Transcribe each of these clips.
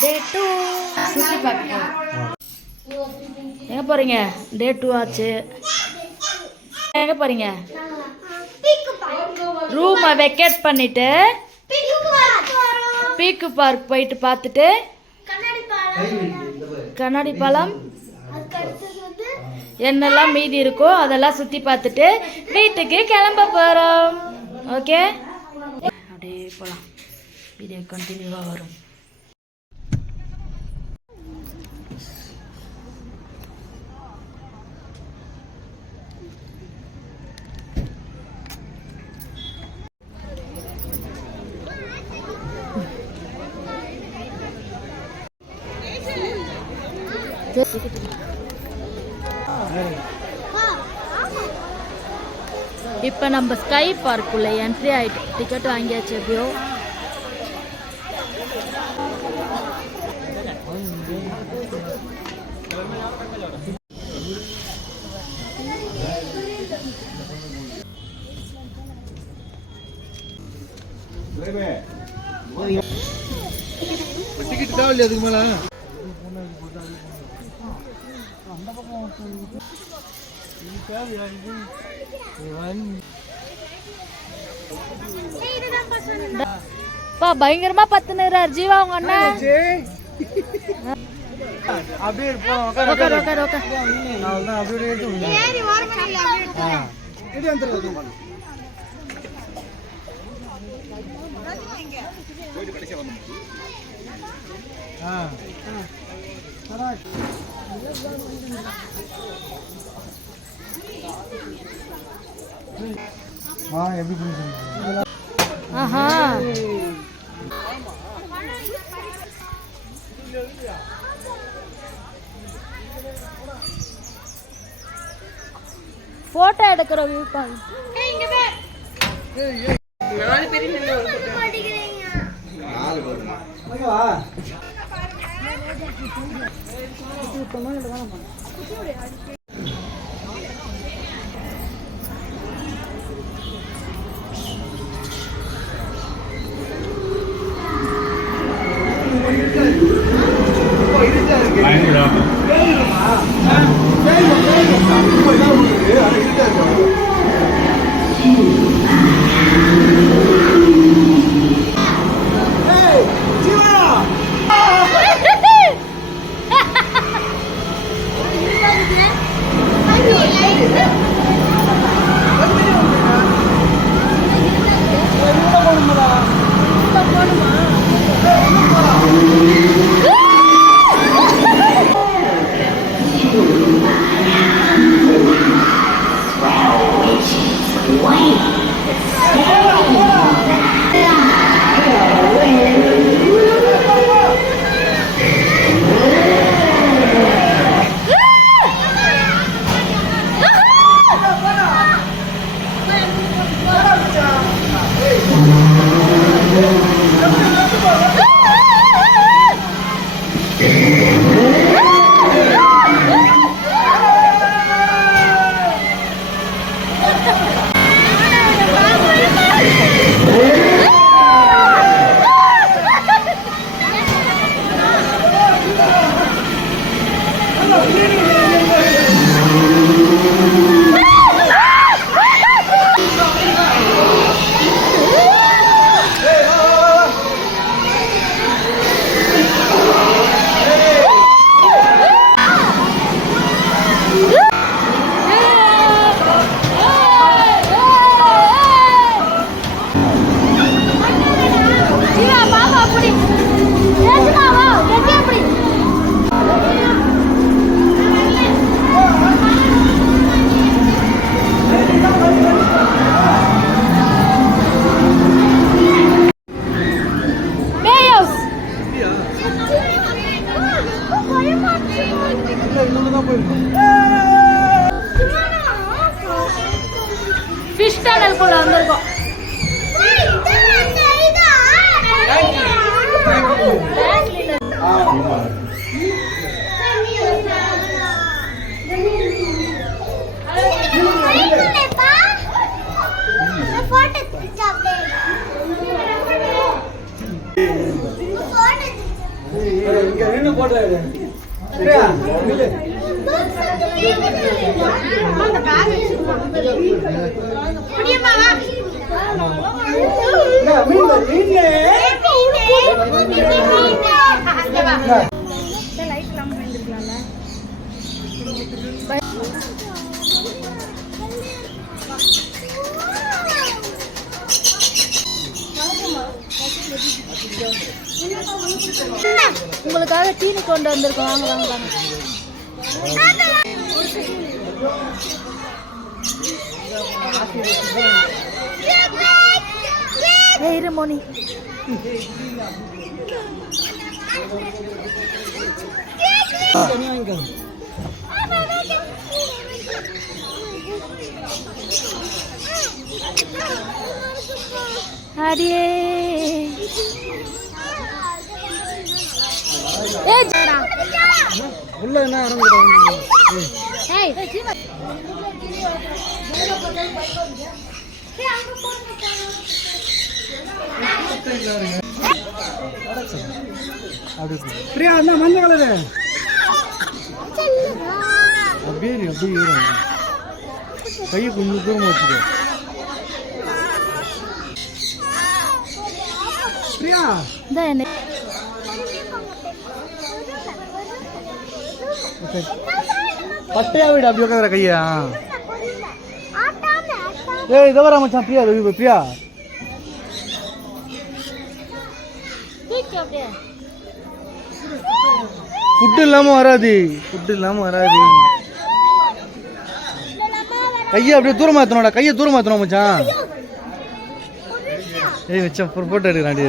டே two சுற்றி பார்க்க எங்கே போகிறீங்க டே டூ ஆச்சு. எங்கே போகிறீங்க ரூமை வெக்கேட் பண்ணிட்டு பீக்கு பார்க் போயிட்டு பார்த்துட்டு கண்ணாடி பழம் என்னெல்லாம் மீதி இருக்கோ அதெல்லாம் சுற்றி பார்த்துட்டு வீட்டுக்கு கிளம்ப போகிறோம் ஓகே அப்படியே போகலாம் வீடியோ கண்டினியூவாக வரும். இப்போ நம்ம ஸ்கை பார்க்குள்ள என்ட்ரி ஆயிட்டு டிக்கெட் வாங்கியாச்சு எப்படியோ டிக்கெட் தேவையில்லையா அதுக்கு மேலே? பா பயங்கரமா பத்துனுறார் ஜீவா உங்க அண்ணன் அப்படியே இருப்போம். உட்காரு உட்கார் உட்கார். உட்கார் அவ்வளோதான் அப்படியே எடுத்து ஆ இது வந்துடுறது ஆ. ஆ. எப்படி புரிஞ்சுங்க ஆஹா போட்டோ எடுக்கிற வியூ பாயிண்ட் உங்களுக்காக டீனு கொண்டு வந்திருக்கோம். வாங்க வாங்க வாங்க. ஏய் இரு மோனி அடியே ஏய் ஜடா உள்ள என்ன இறங்குறாங்க ஏய் அப்படி பிரியா என்ன மஞ்சள் கலரு? அப்படியே நீ அப்படியே ஏறும் கையை கொஞ்சம் தூரமா வச்சுக்கோ. பிரியா. பட்டையா விடு அப்படி உட்கார கையா ஏய் இதை வர மச்சான் பிரியா பிரியா. ஃபுட்டு இல்லாம வராது. ஃபுட்டு இல்லாம வராது. கையை அப்படியே தூரமா ஏத்தணும்டா. கையை தூரமா ஏத்தணும் மச்சான். ஏய் மச்சான் ஃபோட்டோ எடுக்கிறாண்டி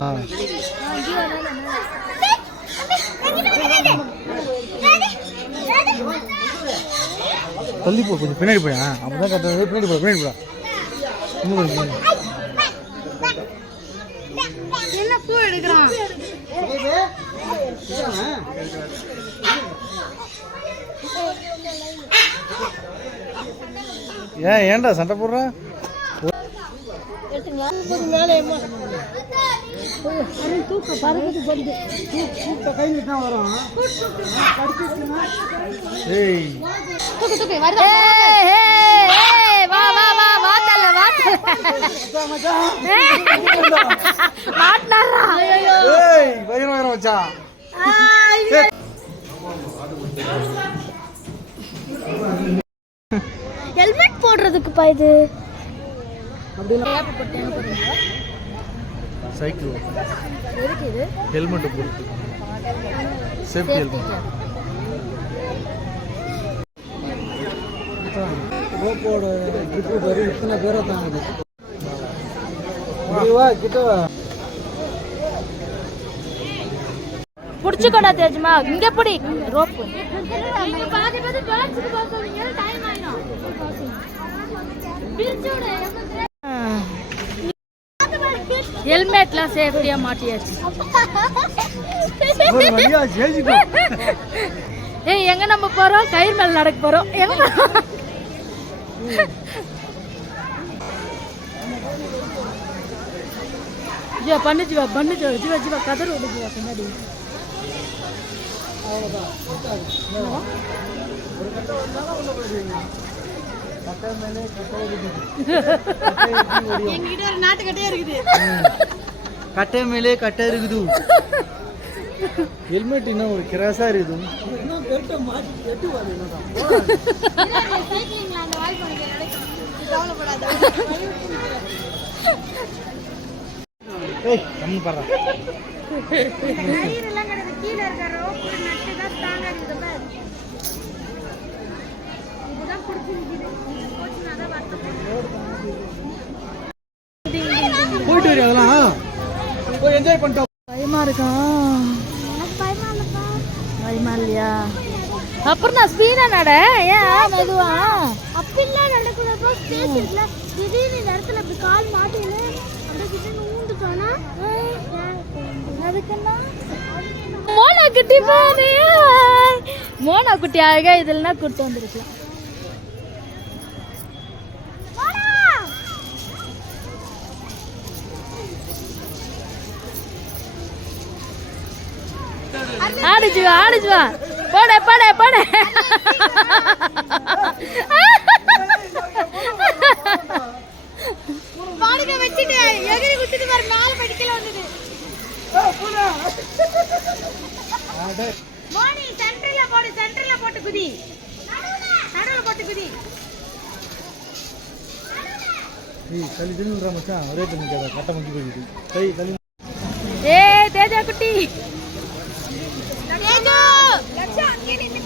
ஆ. தள்ளி போ கொஞ்சம் பின்னாடி போயா? அப்பதான் கரெக்டாக பின்னாடி போட பின்னாடி போடா. இன்னும் கொஞ்சம் பின்னாடி. என்ன பூ எடுக்கிறான்? ஏன் ஏன்டா சண்டை போடுற? ஏய். தூக்கு தூக்கு வருதா வா வா வா வா தல வா. மாட்னாரா ஏய் வயிறு வயிறு மச்சான். ஹெல்மெட் போடுறதுக்குப்பா இது. சைக்கிள். எதுக்கு இது? ஹெல்மெட்டை பொறுத்து. சேஃப்டி ஹெல்மெட் ரோப்போட ட்ரிப்பு பாரு இத்தனை பேரை தாங்குது. புடிச்சுக்கோடா தேஜ்மா இங்க புடி. ரோப்பு. நீங்க பாதி பாதி பேட்சுக்கு பாத்தீங்க டைம் ஆயிடும். ஹெல்மெட்லாம் சேஃப்டியா மாட்டியாச்சு. ஏய் எங்க நம்ம போறோம்? கயிறு மேல நடக்க போறோம். எங்க ஜீவா பண்ணு ஜீவா பண்ணு ஜீவா ஜீவா ஜீவா கதறு விடு ஜீவா பின்னாடி. எங்ககிட்ட ஒரு நாட்டுக்கட்டையே இருக்குது. கட்டை மேலே கட்டை இருக்குது. ஹெல்மெட் இன்னும் ஒரு கிராஸா இருக்குது. ஏய் கம்மி பாடுறா. போயிட்டு வரி அதெல்லாம்? போய் என்ஜாய் பண்ணிட்டோம் பயமா இருக்கா? பயமா இல்லையா? அப்புறம் நான் ஸ்பீடா நட. ஏன் மெதுவா? அப்படிலாம் நடக்கூடாது ஸ்பேஸ் இருக்குல்ல. திடீர்னு இந்த இடத்துல இப்படி கால் மாட்டின்னு அந்த கிட்ட ஊந்துட்டோன்னா அதுக்குன்னா மோள குட்டி பானையா மோனா குட்டி அழகா இதெல்லாம் கூட்டு வந்திருக்கலாம். ஆடிச்சு வா ஆடிச்சு வா. போட போட போட. பாடுக வச்சுட்டு எகிரி குத்திட்டு பாரு நாலு படிக்கல வந்தது மோனி சென்டர்ல போடு சென்டர்ல போட்டு குதி. நடுவுல போட்டு குதி. ஏய் தள்ளி திரும்புறா மச்சான். ஒரே தண்ணி கேட்க கட்ட முக்கி போயிடுது. கை தள்ளி. ஏ தேஜா குட்டி. அங்கே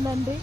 ఎంతమంది అండి